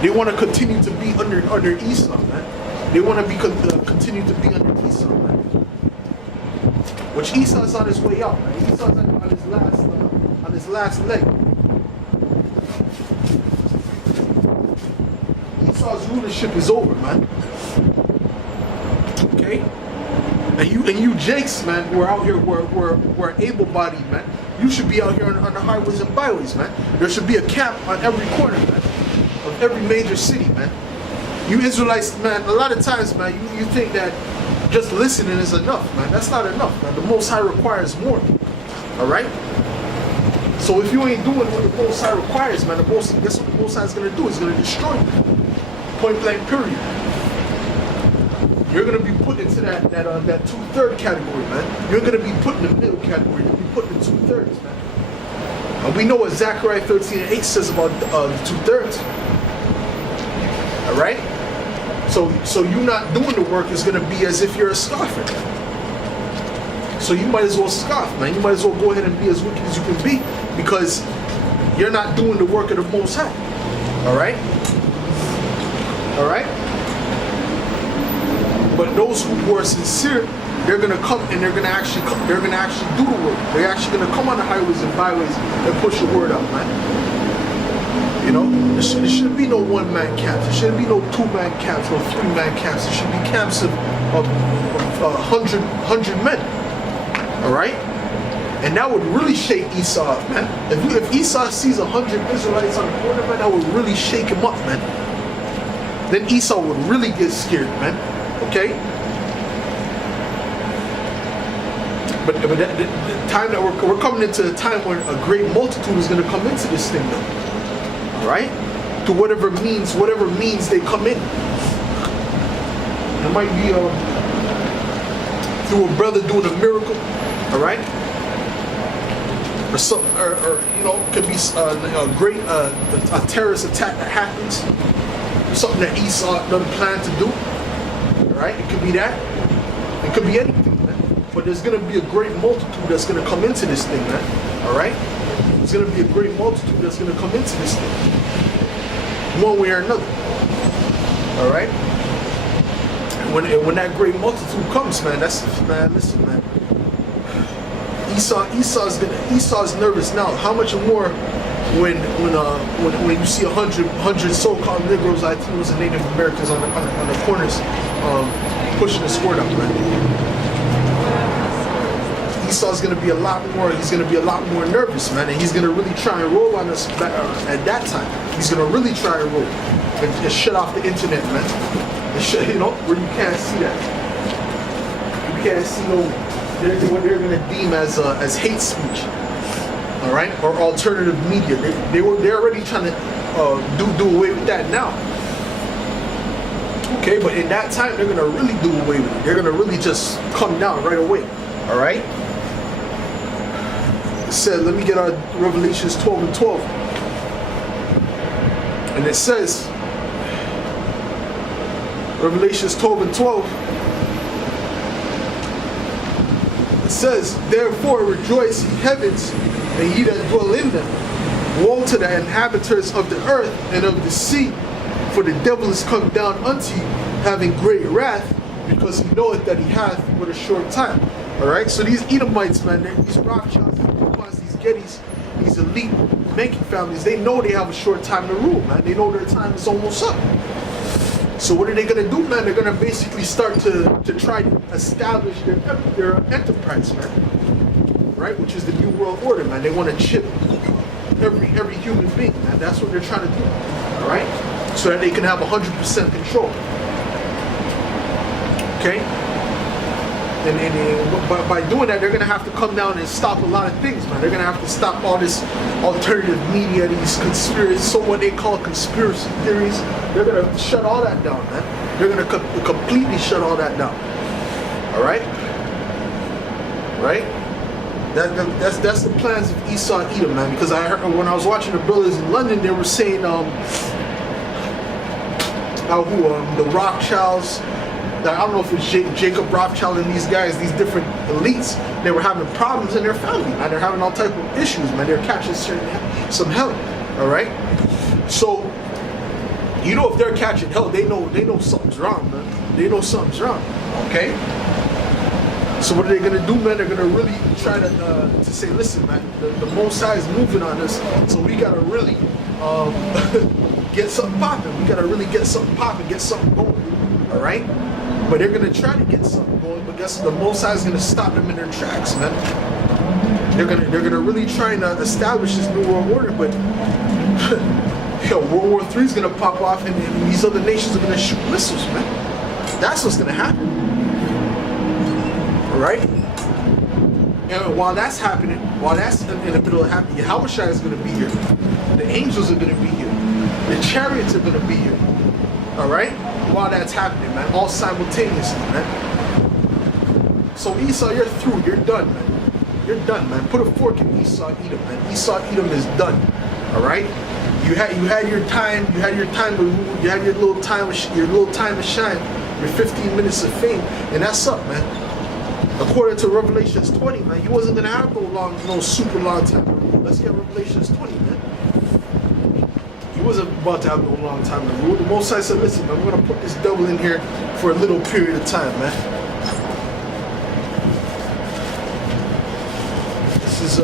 They want to continue to be under Esau, man. They want to be continue to be under Esau, man. Which Esau's on his way out, man. Esau's on his last leg. Esau's rulership is over, man. Okay? And you Jakes, man, who are out here, who are able-bodied, man, you should be out here on the highways and byways, man. There should be a camp on every corner, man, of every major city, man. You Israelites, man, a lot of times, man, you think that just listening is enough, man. That's not enough, man. The Most High requires more. All right? So if you ain't doing what the Most High requires, man, guess what the Most High is going to do? He's going to destroy you. Point blank, period. You're going to be put into that 2/3 category, man. You're going to be put in the middle category. You'll be put in the 2/3, man. And we know what Zechariah 13:8 says about the 2/3. All right? So you not doing the work is going to be as if you're a scoffer. So you might as well scoff, man. You might as well go ahead and be as wicked as you can be, because you're not doing the work of the Most High. All right? All right? But those who are sincere, they're gonna come and they're gonna actually do the work. They're actually gonna come on the highways and byways and push the word out, man. You know, there shouldn't be no one-man camps. There shouldn't be no two-man camps, no three-man camps. There should be camps of 100 men. All right, and that would really shake Esau up, man. If Esau sees 100 Israelites on the corner, man, that would really shake him up, man. Then Esau would really get scared, man. Okay? But the time that we're coming into a time when a great multitude is going to come into this thing, though. All right? To whatever means they come in. It might be through a brother doing a miracle. All right? Or you know, could be a great a terrorist attack that happens. Something that Esau doesn't plan to do. Right? It could be that. It could be anything, man. But there's going to be a great multitude that's going to come into this thing, man. All right? There's going to be a great multitude that's going to come into this thing. One way or another. All right? And when that great multitude comes, man, listen, man. Esau's nervous now. How much more when you see 100 so-called Negroes, Latinos, and Native Americans on the corners pushing the sword up, man. Esau's gonna be a lot more. He's gonna be a lot more nervous, man, and he's gonna really try and roll on us at that time. He's gonna really try and roll and shut off the internet, man. And you know, where you can't see that. You can't see what they're gonna deem as hate speech. All right, or alternative media. They're already trying to do away with that now. Okay, but in that time they're gonna really do away with it. They're gonna really just come down right away. All right. It said, let me get our Revelations 12:12, and it says, Revelations 12:12. It says, therefore rejoice, ye heavens, and ye that dwell in them. Woe to the inhabitants of the earth and of the sea, for the devil is come down unto you, having great wrath, because he knoweth that he hath but a short time. Alright, so these Edomites, man, these Rothschilds, these Gettys, these elite banking families, they know they have a short time to rule, man. They know their time is almost up. So what are they going to do, man? They're going to basically start to try to establish their enterprise, man. Right? Which is the New World Order, man. They want to chip every human being, man. That's what they're trying to do. Alright? So that they can have 100% control. Okay? And by doing that, they're going to have to come down and stop a lot of things, man. They're going to have to stop all this alternative media, these what they call conspiracy theories. They're going to shut all that down, man. They're going to completely shut all that down. All right? Right? That's the plans of Esau and Edom, man. Because I heard when I was watching the brothers in London, they were saying the Rothschilds. I don't know if it's Jacob Rothschild and these guys, these different elites, they were having problems in their family, man. They're having all type of issues, man. They're catching some help, all right? So You know if they're catching hell, they know something's wrong, man. They know something's wrong. Okay? So what are they gonna do, man? They're gonna really try to say, listen, man, the Most High is moving on us, so we gotta really get something popping. We gotta really get something popping, get something going. All right? But they're gonna try to get something going, but guess what? The Most High is gonna stop them in their tracks, man. They're gonna really try and establish this new world order, but World War III is gonna pop off, and these other nations are gonna shoot missiles, man. That's what's gonna happen. All right? And while that's happening, while that's in the middle of happening, Yahushua is gonna be here. The angels are gonna be here. The chariots are gonna be here. All right? While that's happening, man, all simultaneously, man. So Esau, you're through. You're done, man. You're done, man. Put a fork in Esau Edom, man. Esau Edom is done. All right? You had your time. You had your time to rule. You had your little time to shine. Your 15 minutes of fame, and that's up, man. According to Revelations 20, man, you wasn't gonna have no super long time to rule. Let's get Revelations 20, man. He wasn't about to have no long time to rule. The Most High said, listen, man, we're gonna put this devil in here for a little period of time, man. This is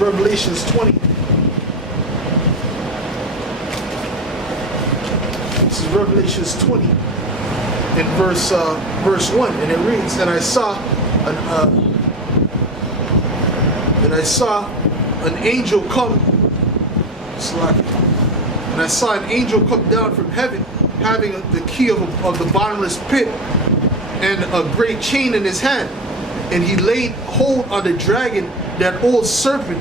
Revelations 20. This is Revelations 20 in verse 1, and it reads, and I saw an angel come. And I saw an angel come down from heaven, having the key of the bottomless pit and a great chain in his hand, and he laid hold on the dragon, that old serpent,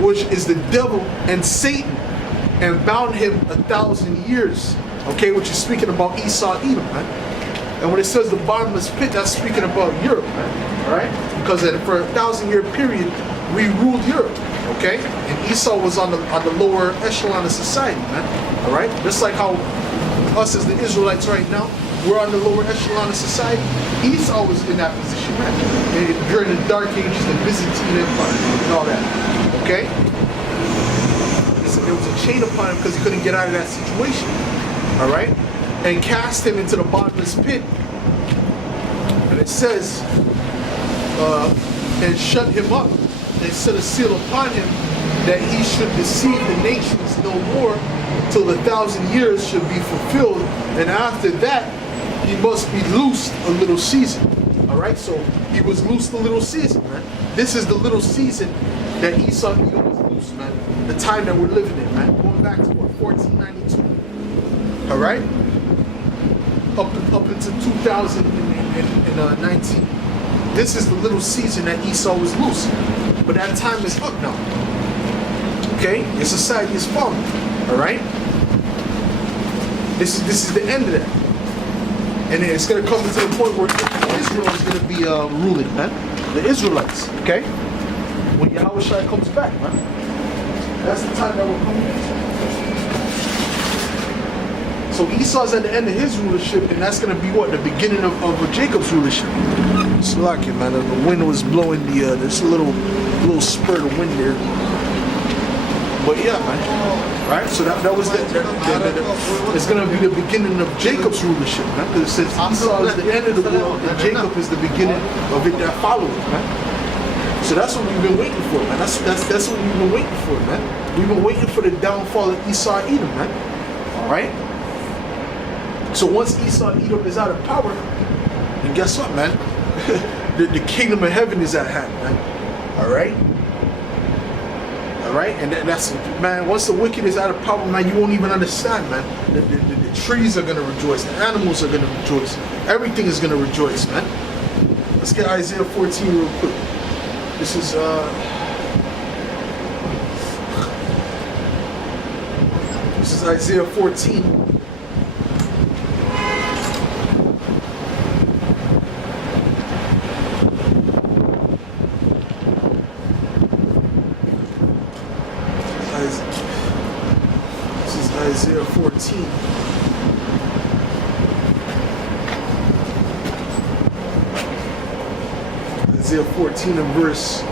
which is the devil and Satan, and bound him 1,000 years. Okay, which is speaking about Esau Edom, man. And when it says the bottomless pit, that's speaking about Europe, man. All right, because for a 1,000-year period, we ruled Europe. Okay, and Esau was on the lower echelon of society, man. All right, just like how us as the Israelites right now, we're on the lower echelon of society. Esau was in that position, man, during the Dark Ages, the Byzantine Empire, and all that. Okay? There was a chain upon him because he couldn't get out of that situation. All right? And cast him into the bottomless pit. And it says, and shut him up, and set a seal upon him, that he should deceive the nations no more, till the 1,000 years should be fulfilled. And after that, he must be loosed a little season. All right, so he was loosed a little season, man. This is the little season that Esau Edom was loose, man. The time that we're living in, man. Going back to what, 1492. All right, up into 2019. This is the little season that Esau was loose, but that time is up now. Okay, your society is falling. All right, this is the end of that. And it's going to come to the point where Israel is going to be ruling, man. The Israelites, okay? When Yahushua comes back, man. That's the time that we're coming into. So Esau's at the end of his rulership, and that's going to be what? The beginning of Jacob's rulership. It's lucky, man. The wind was blowing there's a little spurt of wind there. But yeah, man. Right? So that was it's going to be the beginning of Jacob's rulership, man. Because since Esau is the end of the world, and Jacob is the beginning of it that follows, man. So that's what we've been waiting for, man. That's what we've been waiting for, man. We've been waiting for the downfall of Esau Edom, man. All right? So once Esau Edom is out of power, then guess what, man? the kingdom of heaven is at hand, man. All right? All right, and that's, man, once the wicked is out of power, man, you won't even understand, man. The trees are going to rejoice. The animals are going to rejoice. Everything is going to rejoice, man. Let's get Isaiah 14 real quick. This is, Isaiah 14. Isaiah 14. Isaiah 14 and verse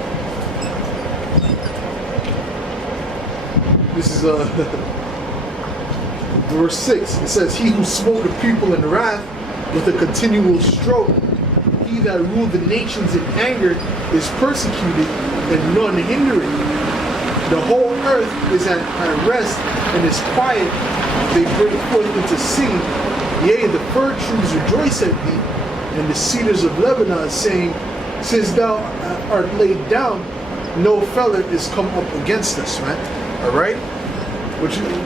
This is verse 6. It says, "He who smote the people in wrath with a continual stroke, he that ruled the nations in anger, is persecuted, and none hinder it. The whole earth is at rest and is quiet. They break forth into singing. Yea, the fir trees rejoice at thee, and the cedars of Lebanon, saying, Since thou art laid down, no feller is come up against us," right? All right,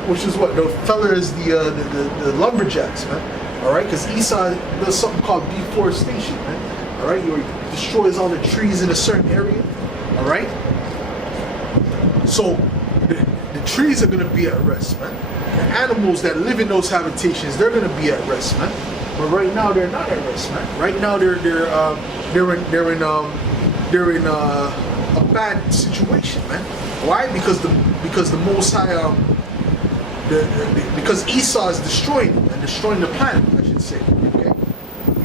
which is what the feller is, the lumberjacks, man. All right, because Esau does something called deforestation, man. All right, he destroys all the trees in a certain area. All right, so the trees are gonna be at rest, man. The animals that live in those habitations, they're gonna be at rest, man. But right now they're not at rest, man. Right now they're in a bad situation, man. Why? Because the Most High, because Esau is destroying the planet, I should say. Okay,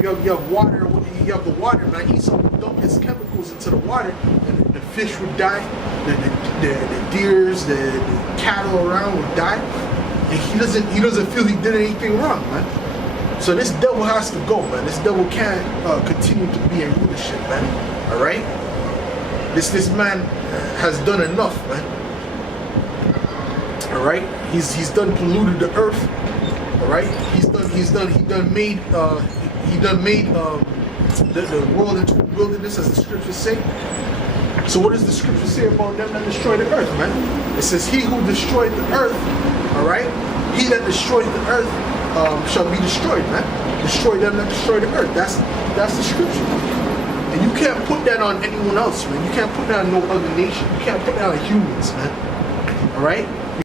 you have water. You have the water, man. Esau would dump his chemicals into the water, and the fish would die. The deers, the cattle around would die. And he doesn't feel he did anything wrong, man. So this devil has to go, man. This devil can't continue to be in rulership, man. All right. This man has done enough, man. All right. He's done polluted the earth. All right. He done made the world into a wilderness, as the scriptures say. So what does the scripture say about them that destroy the earth, man? It says, "He who destroyed the earth," all right, "he that destroyed the earth shall be destroyed," man. Destroy them that destroy the earth. That's the scripture. And you can't put that on anyone else, man. You can't put that on no other nation. You can't put that on humans, man. All right.